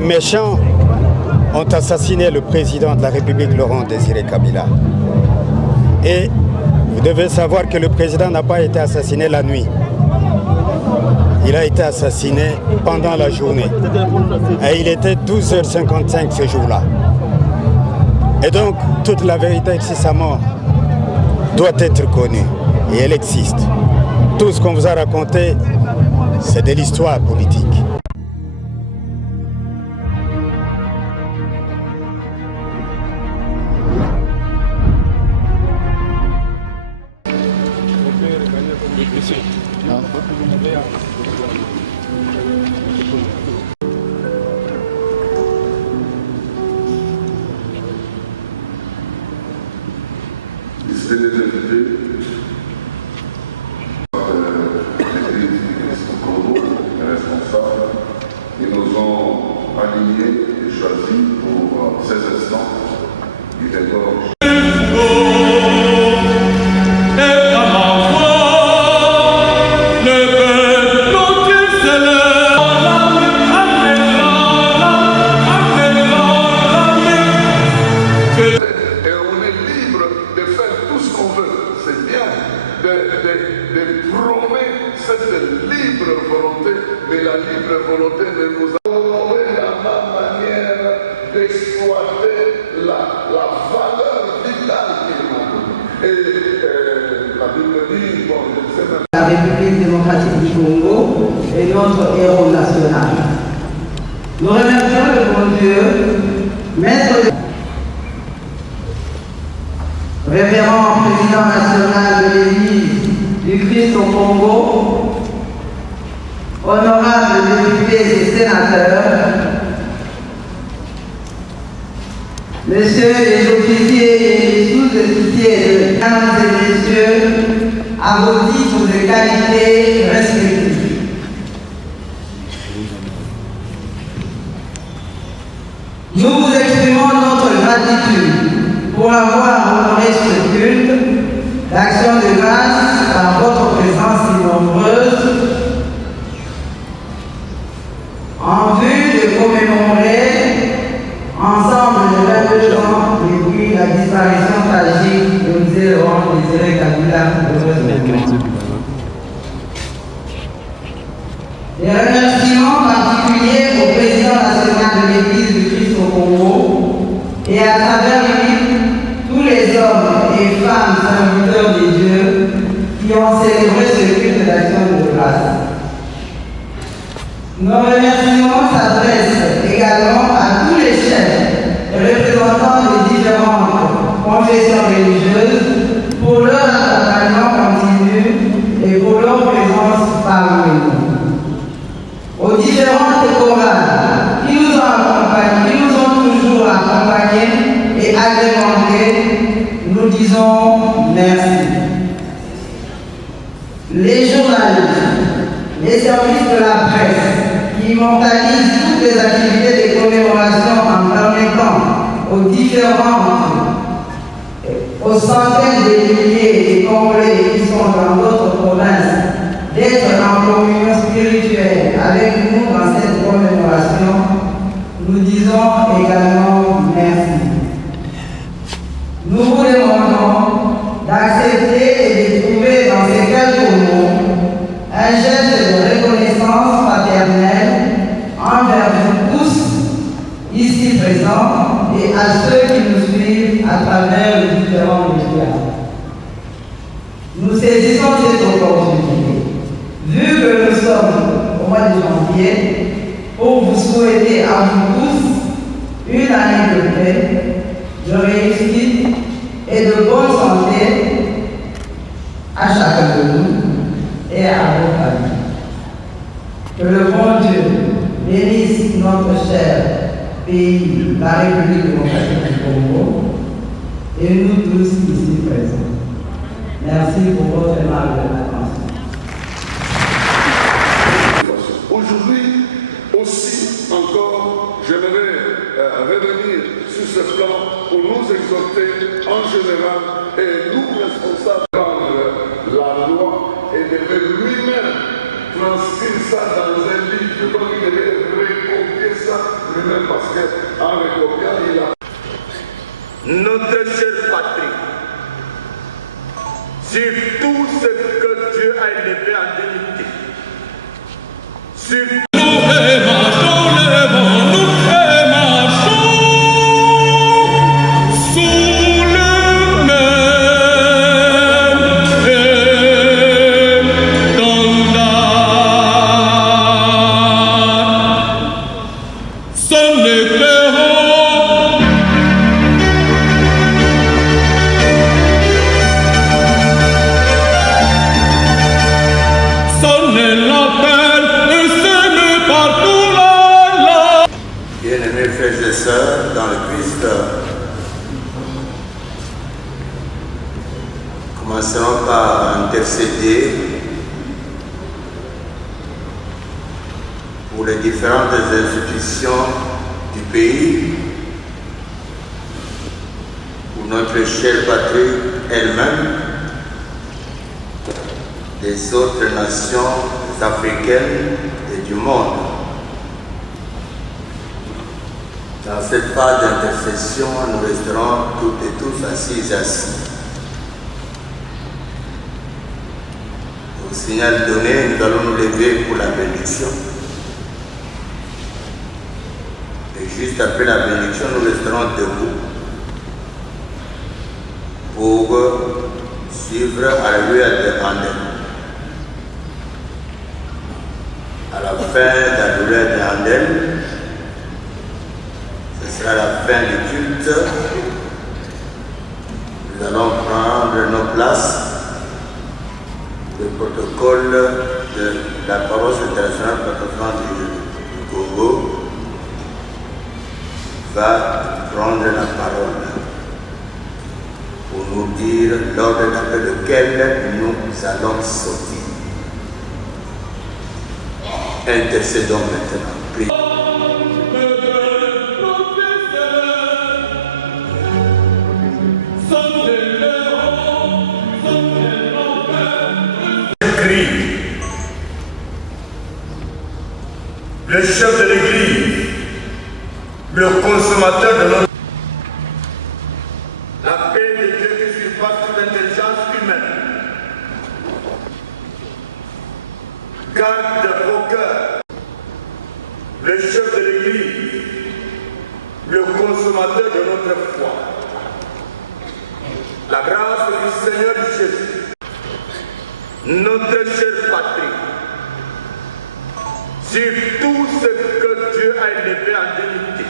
méchants ont assassiné le président de la République, Laurent Désiré Kabila. Et vous devez savoir que le président n'a pas été assassiné la nuit. Il a été assassiné pendant la journée. Et il était 12h55 ce jour-là. Et donc, toute la vérité sur sa mort doit être connue. Et elle existe. Tout ce qu'on vous a raconté, c'est de l'histoire politique. Ils nous ont alignés et choisis pour ces instants. Il est mort. De prôner cette libre volonté, mais la libre volonté ne nous a donné la manière d'exploiter la valeur vitale qu'il nous donne. Et la Bible dit, bon, je sais même... La République démocratique du Congo est notre héros national. Nous remercions le bon Dieu, maître de... Révérend président national de l'Église du Christ au Congo, honorables députés et sénateurs, messieurs les officiers et les sous-officiers, mesdames et messieurs, à vos titres de qualité respectifs. Nous vous exprimons notre gratitude pour avoir honoré ce culte d'action de grâce par votre présence si nombreuse en vue de commémorer ensemble le 22 ans depuis la disparition tragique de M. Laurent Désiré Kabila. Des remerciements particuliers au président national de l'Église du Christ au Congo et à travers lui tous les hommes et femmes serviteurs de Dieu qui ont célébré ce culte d'action de grâce. Nos remerciements s'adressent également à tous les chefs et représentants des différentes confessions religieuses pour leur accompagnement continu et pour leur présence parmi nous. Aux différentes chorales qui nous ont accompagnés, qui nous ont toujours accompagnés et agrémentés, nous disons merci. Les journalistes, les services de la presse qui immortalisent toutes les activités de commémoration en permettant aux différentes, aux centaines de milliers de Congolais qui sont dans d'autres provinces d'être en communion spirituelle avec nous dans cette commémoration, nous disons également merci. Nous vous demandons d'accepter et de trouver dans ces quelques mots un geste de reconnaissance fraternelle envers vous tous ici présents et à ceux qui nous suivent à travers les différents médias. Nous saisissons cette opportunité, vu que nous sommes au mois de janvier, pour vous souhaiter à vous tous une année de paix, de réussite et de bonne santé à chacun de nous et à vos familles. Que le bon Dieu bénisse notre cher pays, la République démocratique du Congo, et nous tous ici présents. Merci pour votre aimable attention. Aujourd'hui, aussi, encore, j'aimerais revenir sur ce plan pour nous exhorter en général et nous responsables de la loi et de lui-même transcrire ça dans un livre comme il devait être récompensé. Christian lui-même parce qu'en recopiant, il a... Notre chère patrie, sur tout ce que Dieu a élevé en dignité, sur Bien-aimés frères et sœurs dans le Christ, commencerons par intercéder pour les différentes institutions du pays, pour notre chère patrie elle-même, des autres nations africaines et du monde. Dans cette phase d'intercession, nous resterons toutes et tous assis. Au signal donné, nous allons nous lever pour la bénédiction. Et juste après la bénédiction, nous resterons debout pour suivre Alléluia de Handel. À la fin d'Alléluia de Handel, ce sera la fin du culte. Nous allons prendre nos places. Le protocole de la paroisse internationale protestante du Congo va prendre la parole pour nous dire l'ordre d'après lequel nous allons sortir. Intercédons maintenant. Prions. le chef de l'Église, le consommateur de notre... La paix de Dieu qui surpasse toute intelligence humaine. Garde vos cœurs, le chef de l'Église, le consommateur de notre foi. La grâce du Seigneur Jésus, notre chère patrie, sur tout ce que Dieu a élevé en dignité,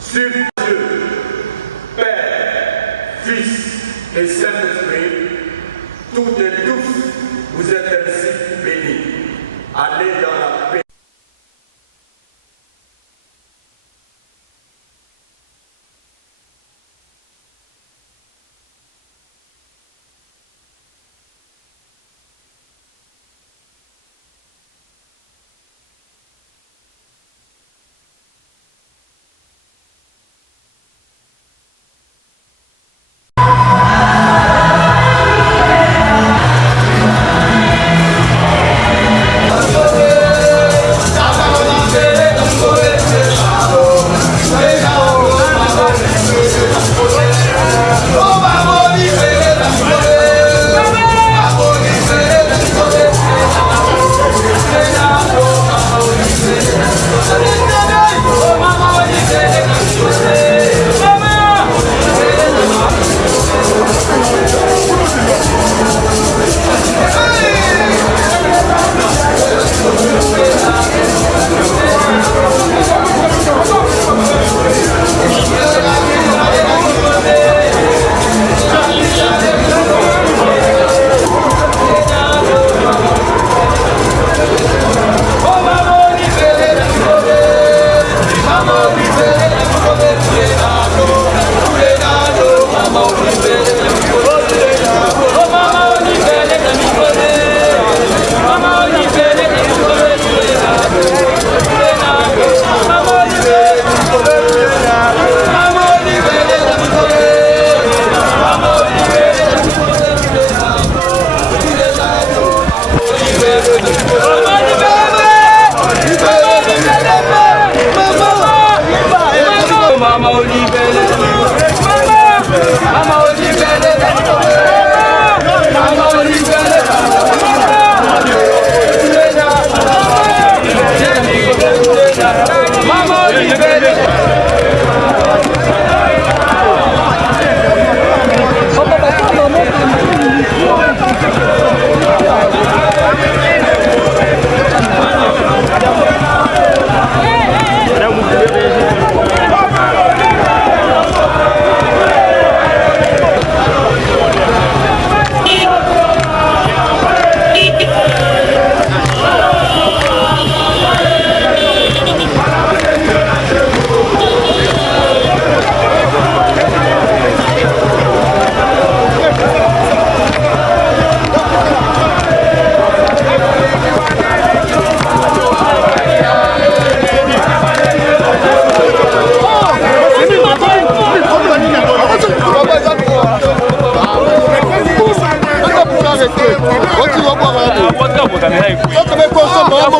sur Dieu, Père, Fils et Saint-Esprit, toutes et tous, vous êtes ainsi bénis. Allez dans la paix.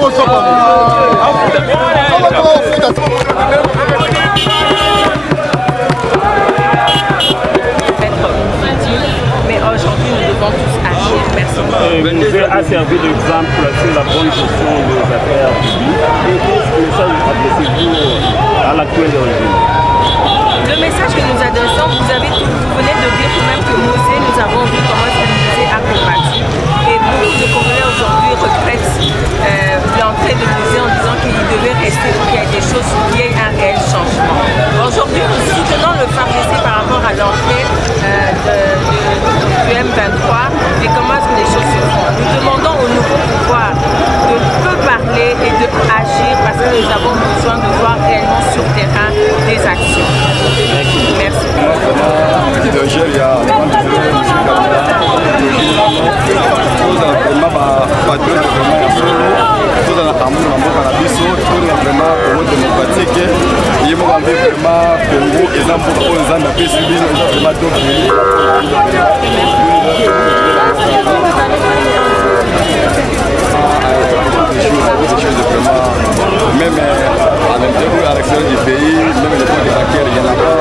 Mais aujourd'hui, nous devons tous agir. Merci beaucoup. A servi d'exemple sur la bonne gestion des affaires publiques. Et qu'est-ce que ça adressez-vous à l'actuel régime? Le message que nous adressons, vous venez de dire quand même que Mosée, nous avons vu comment Mosée a combattu. Et beaucoup de Congolais aujourd'hui regrettent l'entrée de Mosée en disant qu'il devait rester pour qu'il y ait des choses, qu'il y ait un réel changement. Aujourd'hui, nous soutenons le FARDC par rapport à l'entrée du M23 et comment est-ce que les choses se font. Nous demandons au nouveau pouvoir de peu parler et de agir parce que nous avons besoin de voir réellement sur terrain des actions. Merci. Même à l'intérieur, à l'extérieur du pays, même les points de bancaires, il n'y en a pas.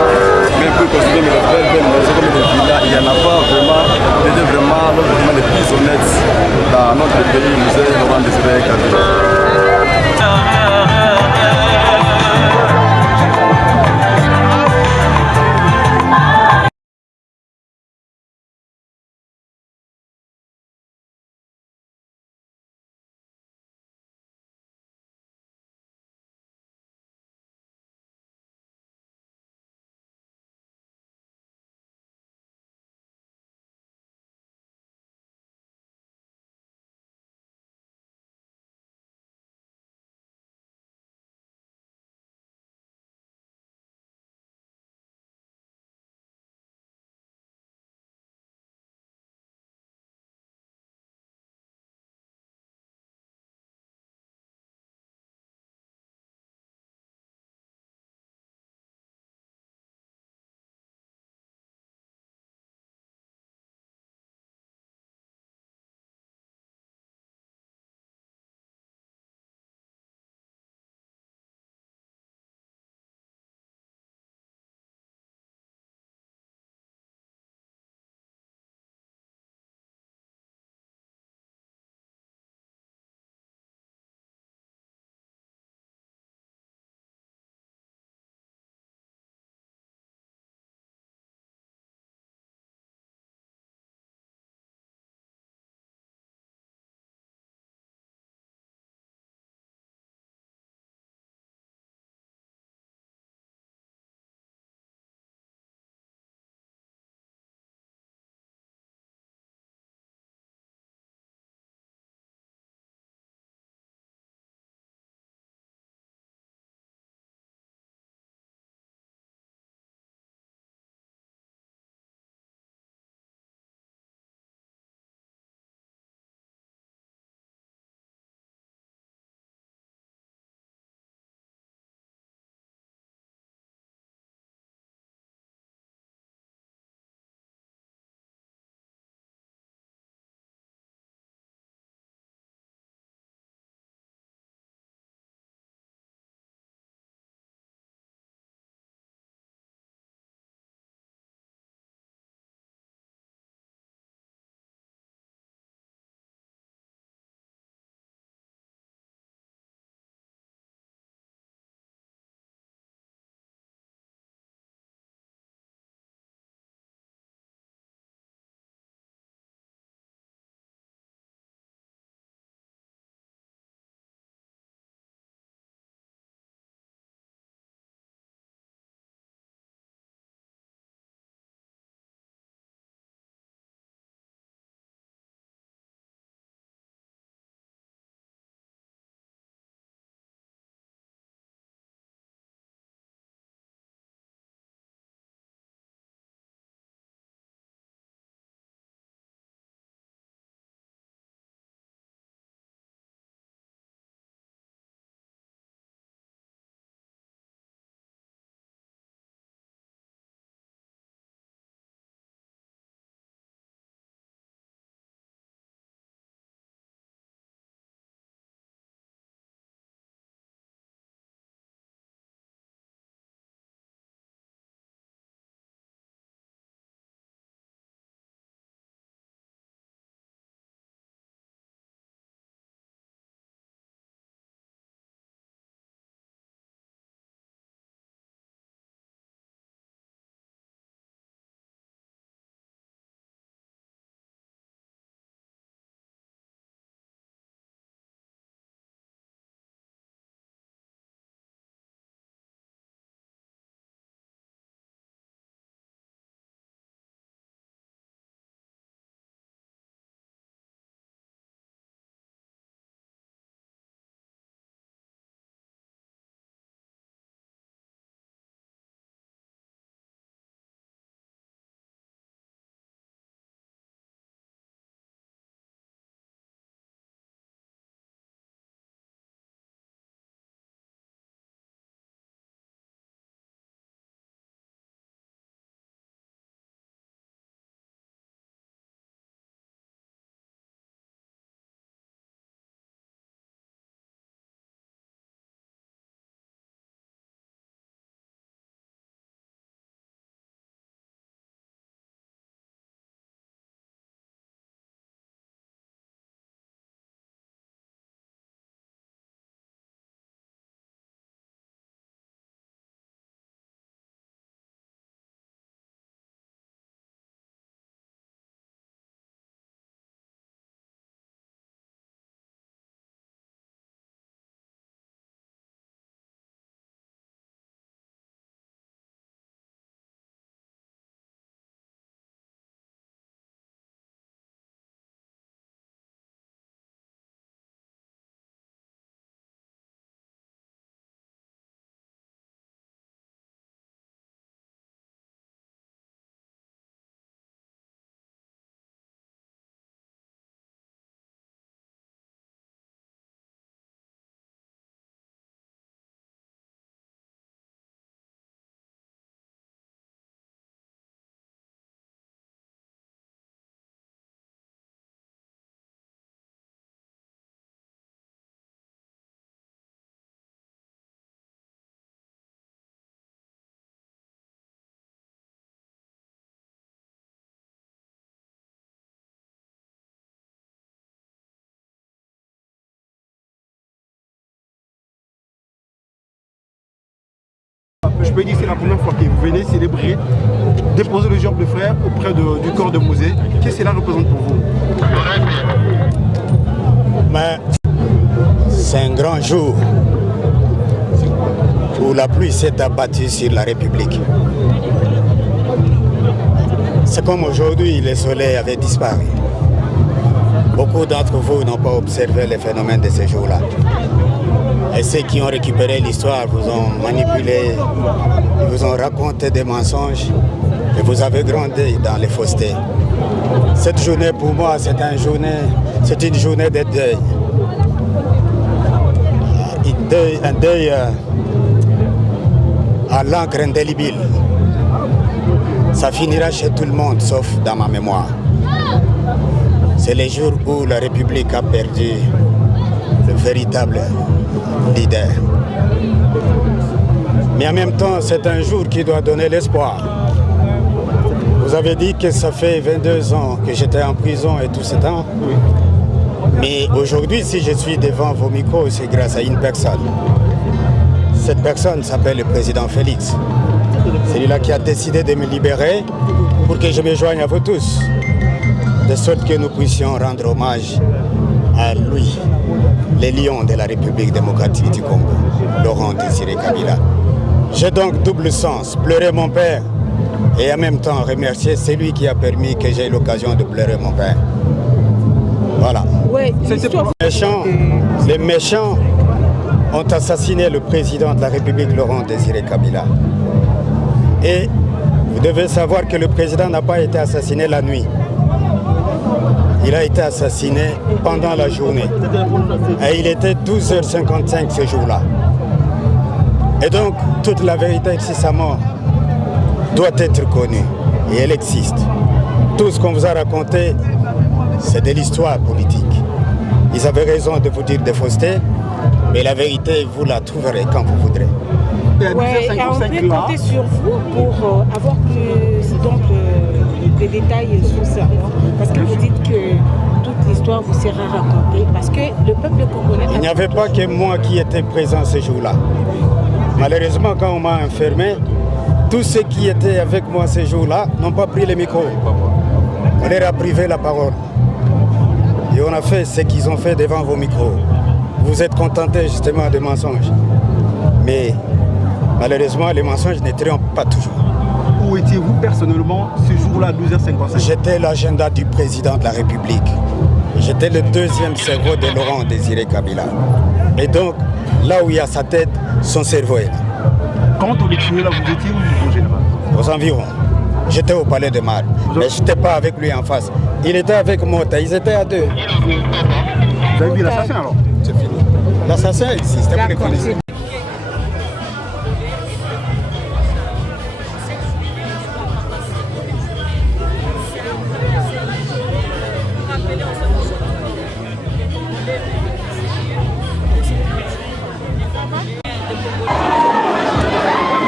Même pour construire les belles maisons comme les villas, il n'y en a pas vraiment. C'était vraiment l'un des plus honnêtes dans notre pays, Mosée Laurent Désiré Kabila. peux dire que c'est la première fois que vous venez célébrer, déposer le gerbe de frère auprès du corps de Mosé. Qu'est-ce que cela représente pour vous? Mais c'est un grand jour où la pluie s'est abattue sur la République. C'est comme aujourd'hui, le soleil avait disparu. Beaucoup d'entre vous n'ont pas observé les phénomènes de ces jours-là. Et ceux qui ont récupéré l'histoire vous ont manipulé, ils vous ont raconté des mensonges et vous avez grandi dans les faussetés. Cette journée pour moi, c'est une journée de deuil. Un deuil à l'encre indélébile. Ça finira chez tout le monde, sauf dans ma mémoire. C'est les jours où la République a perdu le véritable leader. Mais en même temps, c'est un jour qui doit donner l'espoir. Vous avez dit que ça fait 22 ans que j'étais en prison et tout ce temps. Oui. Mais aujourd'hui, si je suis devant vos micros, c'est grâce à une personne. Cette personne s'appelle le président Félix. C'est lui-là qui a décidé de me libérer pour que je me joigne à vous tous. De sorte que nous puissions rendre hommage à lui, les lions de la République démocratique du Congo, Laurent Désiré Kabila. J'ai donc double sens, pleurer mon père et en même temps remercier celui qui a permis que j'ai l'occasion de pleurer mon père. Voilà. Ouais, les méchants ont assassiné le président de la République, Laurent Désiré Kabila. Et vous devez savoir que le président n'a pas été assassiné la nuit. Il a été assassiné pendant la journée. Et il était 12h55 ce jour-là. Et donc, toute la vérité sur sa mort doit être connue. Et elle existe. Tout ce qu'on vous a raconté, c'est de l'histoire politique. Ils avaient raison de vous dire des faussetés, mais la vérité, vous la trouverez quand vous voudrez. Ouais, on peut compter sur vous pour avoir plus des détails sur ça. Parce que vous dites que toute l'histoire vous sera racontée. Parce que le peuple congolais... Il n'y avait pas que moi qui étais présent ce jour-là. Malheureusement, quand on m'a enfermé, tous ceux qui étaient avec moi ce jour-là n'ont pas pris le micro. On leur a privé la parole. Et on a fait ce qu'ils ont fait devant vos micros. Vous êtes contentés justement des mensonges. Mais malheureusement, les mensonges ne triomphent pas toujours. Où étiez-vous personnellement ce jour-là, 12h55? J'étais l'agenda du président de la République. J'étais le deuxième cerveau de Laurent Désiré Kabila. Et donc, là où il y a sa tête, son cerveau est là. Quand on est tué là, vous étiez où vous logez là-bas? Aux environs. J'étais au palais de Mar. Mais je n'étais pas avec lui en face. Il était avec Mota, ils étaient à deux. Vous avez vu l'assassin alors? C'est fini. L'assassin ici, c'était pour les connaître.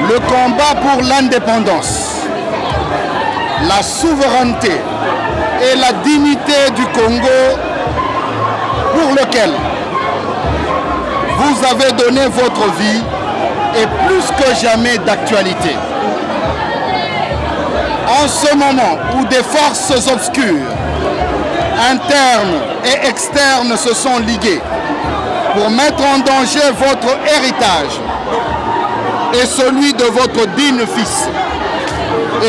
Le combat pour l'indépendance, la souveraineté et la dignité du Congo, pour lequel vous avez donné votre vie, est plus que jamais d'actualité. En ce moment où des forces obscures, internes et externes, se sont liguées pour mettre en danger votre héritage et celui de votre digne fils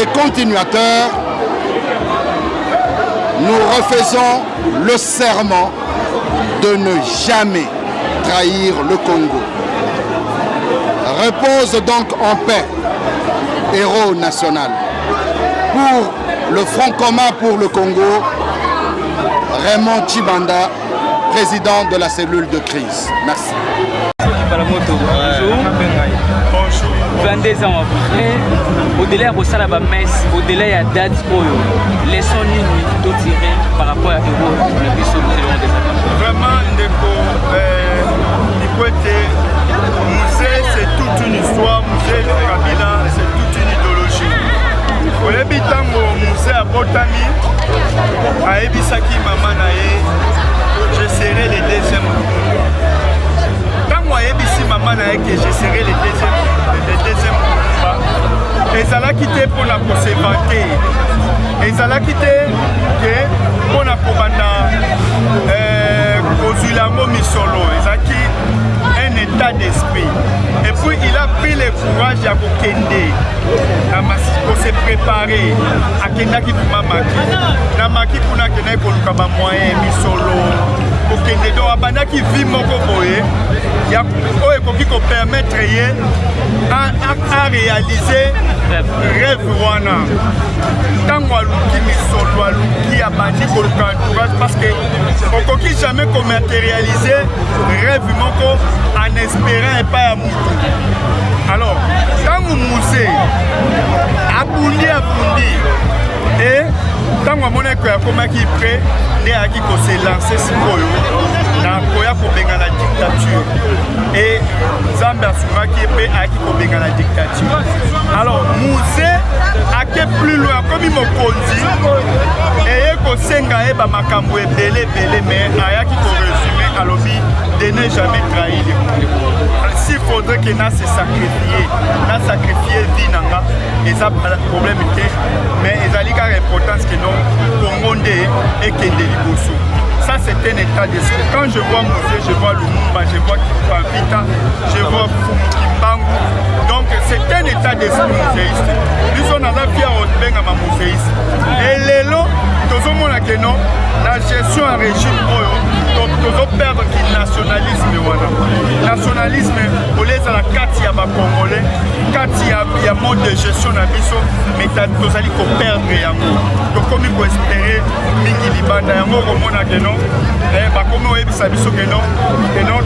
et continuateur, nous refaisons le serment de ne jamais trahir le Congo. Repose donc en paix, héros national. Pour le Front commun pour le Congo, Raymond Tshibanda, président de la cellule de crise. Merci. Bonjour. 22 ans après, au-delà de ça, au-delà de la date, leçon nini to tirer par rapport à l'héros le plus Laurent Désiré Kabila. Vraiment, musée, c'est toute une histoire. Musée de Kabila, c'est toute une idéologie. Au début, le musée à Botami, à Ebisaki Mamanae, je serai le deuxième. Quand moi Ebisi Mamanae, que je serai le deuxième combat, ezalaki te mpona kosevante, ezalaki te ke mpona kobanda kozwila yango misolo, ezalaki un état d'esprit. Et puis il a pris le courage à kokende pour se préparer à kendaki kuma maki na maki kuna kena koluka ba moyen misolo kokende donc abandaki vie moko boye ya oyo ekoki ko permettre ye à réaliser rêve wana ntango aluki misolo aluki abandi koluka entourage parce que okoki jamais komatérialiser rêve moko en espérant epai ya mutu. Alors ntango musée abundi et ntango amonaki akomaki prêt nde ayaki koselance sikoyo na koya kobenga na dictature et Nzambe asungaki mpe ayaki kobenga na dictature. Alors musée ake plus loin akomi mokonzi eye kosenga ye bamakambo ebele mais ayaki koresume alobi de ne jamais trahir les coups. S'il faudrait que na se sacrifier vie nanga, et ça problème était, mais ils allaient avoir l'importance que non, Congo et Kende Liboso. Ça c'est un état d'esprit. Quand je vois Musée, je vois Lumumba, je vois Kipavita, je vois Kimbangu. Donc c'est un état d'esprit muséiste. Nous sommes dans la fière au Benga muséiste. Et les lots, tous au monde que non, la gestion en régime, tous perdre le nationalisme. Nationalisme, au lieu de la carte, il y a des Congolais, il y a un mode de gestion dans biso, mais tous allez perdre. Donc comme il faut espérer, Mingi Libanda, il y a un moment que non, comme on a biso que non,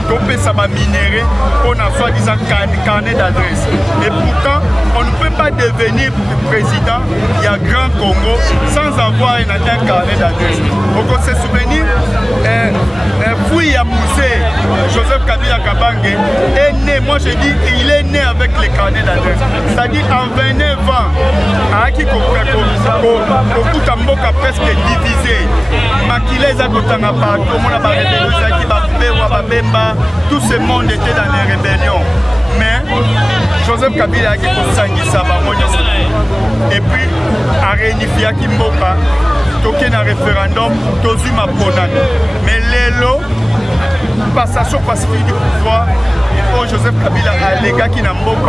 topé ça va minérer, on a soi-disant carnet d'adresse. Et pourtant, on ne peut pas devenir président, il y a Grand Congo, sans avoir un carnet d'adresse. Donc on se souvient, Fouille à Musée, Joseph Kabila Kabange est né, moi je dis, il est né avec les carnets d'adresse. C'est-à-dire en 29 ans, Aki Kokuta Mboka presque divisé. Makile Zakotanga partout, on a Babemba, tout ce monde était dans les rébellions. Mais Joseph Kabila a dit et puis a réunifié Mboka, toqué un référendum, tozu ma ponane. Mais l'élo, passation pacifique du pouvoir, Joseph Kabila a les gars qui n'ont pas